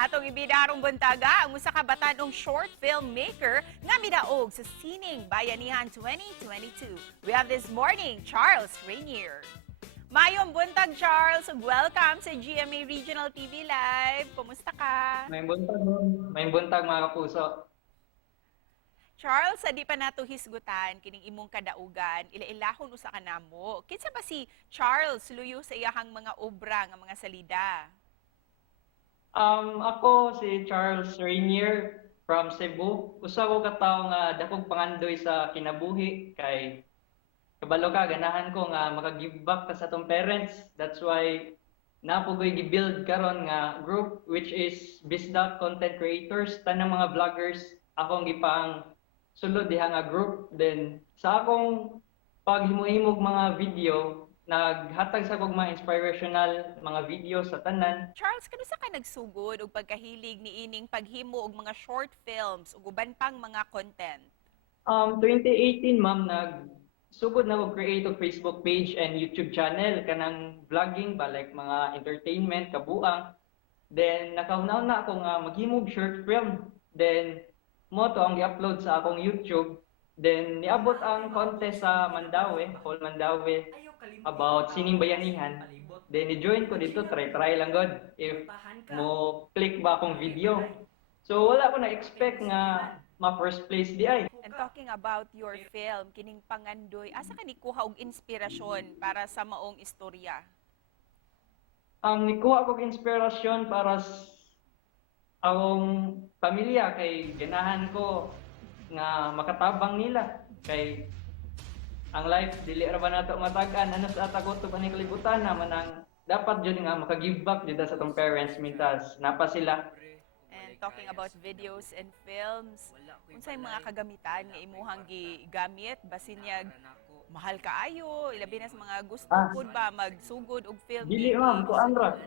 Atong ibidarong buntaga ang usa ka batanong short filmmaker nga midaog sa Sining Bayanihan 2022. We have this morning Charles Rainier. Mayong buntag, Charles. Welcome sa GMA Regional TV Live. Kumusta ka? May buntag, ma'am. May buntag, mga kapuso. Charles, sa di pa nato hisgutan kining imong kadaugan, ilailahon usa ka namo. Kinsa ba si Charles luyo sa iyahang mga obra nga mga salida? Ako si Charles Rainier from Cebu. Usa ko ka tawo nga dakog pangandoy sa kinabuhi kay kabalo ka ganahan ko nga maka-give back ta sa atong parents. That's why napugoy gi-build karon nga group which is Bisdak Content Creators, tanang mga vloggers akong gipang sulod diha nga group. Then sa akong paghimo-himog mga video, naghatag sa kog mga inspirational mga video sa tanan. Charles, kanusa ka nagsugod og pagkahilig ni ining paghimo og mga short films ug uban pang mga content? 2018, ma'am, nagsugod na ko create og Facebook page and YouTube channel kanang vlogging ba like mga entertainment kabuang. Then nakahunaw na ako nga maghimog short film. Then mo to ang gi-upload sa akong YouTube. Then niabot ang contest sa Mandawi, Hall Mandawi, about Sining Bayanihan. Then ni-join ko dito, try lang god if mo click ba akong video. So wala ko na-expect nga ma-first place di ay. And talking about your film, kining Pangandoy, asa ka nikuha og inspirasyon para sa maong istorya? Ang nikuha ko inspirasyon para sa akong pamilya kay ganahan ko nga makatabang nila kay ang life dili ra ba nato matag-an ano sa atak utob ani kalibutan na manang dapat jud nga maka-give back dito sa tong parents mintas napa sila. And talking about videos and films, unsay mga kagamitan nga imuhang gigamit basin niya mahal kaayo, ilabi na sa mga gusto pud ba magsugod og film? Dili ma'am ko ra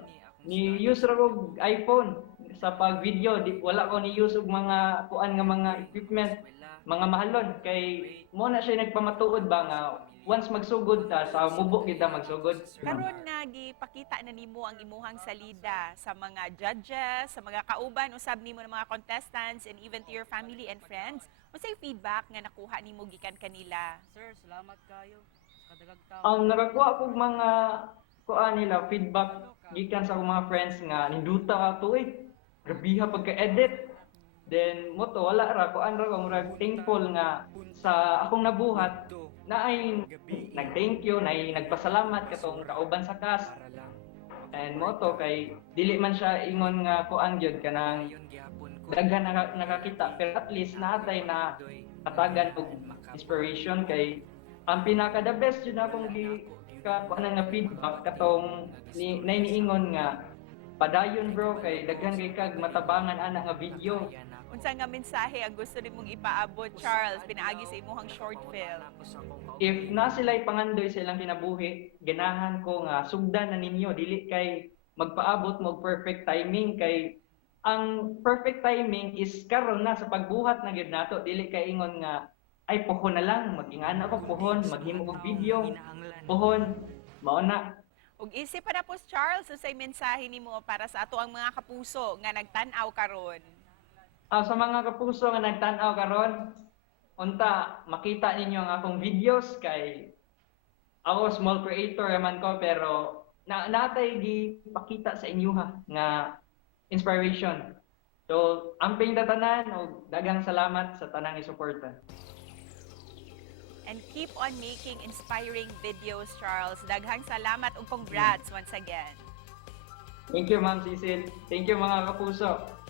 ni use ra og iPhone sa pag video di wala ko ni use og mga kuan nga mga equipment mga mahalon kay mo na siya nagpamatuod ba nga once magsugod ta sa mubo kita magsugod. Karon nga gipakita na nimo ang imuhang salida sa mga judges, sa mga kauban usab nimo ng mga contestants and even to your family and friends. Unsay feedback nga nakuha nimo gikan kanila? Sir, salamat kayo. Kadagag tao. Ang nakakuha ko mga kuan nila feedback gikan sa akong mga friends nga ninduta ka to grabiha pagka-edit. Then mo to wala ra kuan ra ko murag thankful nga sa akong nabuhat na ay nag-thank you, na ay nagpasalamat katong kauban sa cast. And mo to kay dili man siya ingon nga kuan gyud kanang daghan nakakita pero at least naatay na katagan og inspiration kay ang pinaka the best jud akong kuan nga feedback katong niingon nga padayon bro kay daghan kay kag matabangan ana nga video. Unsa nga mensahe ang gusto nimong ipaabot, Charles, pinaagi sa imuhang short film? If na sila'y pangandoy sa ilang kinabuhi, ganahan ko nga sugdan na ninyo dili kay magpaabot mo perfect timing kay ang perfect timing is karon na sa pagbuhat na gyud nato dili kay ingon nga ay pohon na lang magingana ko pohon maghimo og video pohon mao na. Ug isip pa na po, Charles, unsay mensahe nimo para sa ato ang mga kapuso nga nagtan-aw karon? Sa mga kapuso nga nagtan-aw karon, unta makita ninyo ang akong videos kay ako small creator man ko pero natay gipakita sa inyo nga inspiration. So, amping tatanan o daghang salamat sa tanang isuporta. And keep on making inspiring videos, Charles. Daghang salamat ug congrats once again. Thank you, Ma'am Cecil. Thank you, mga kapuso.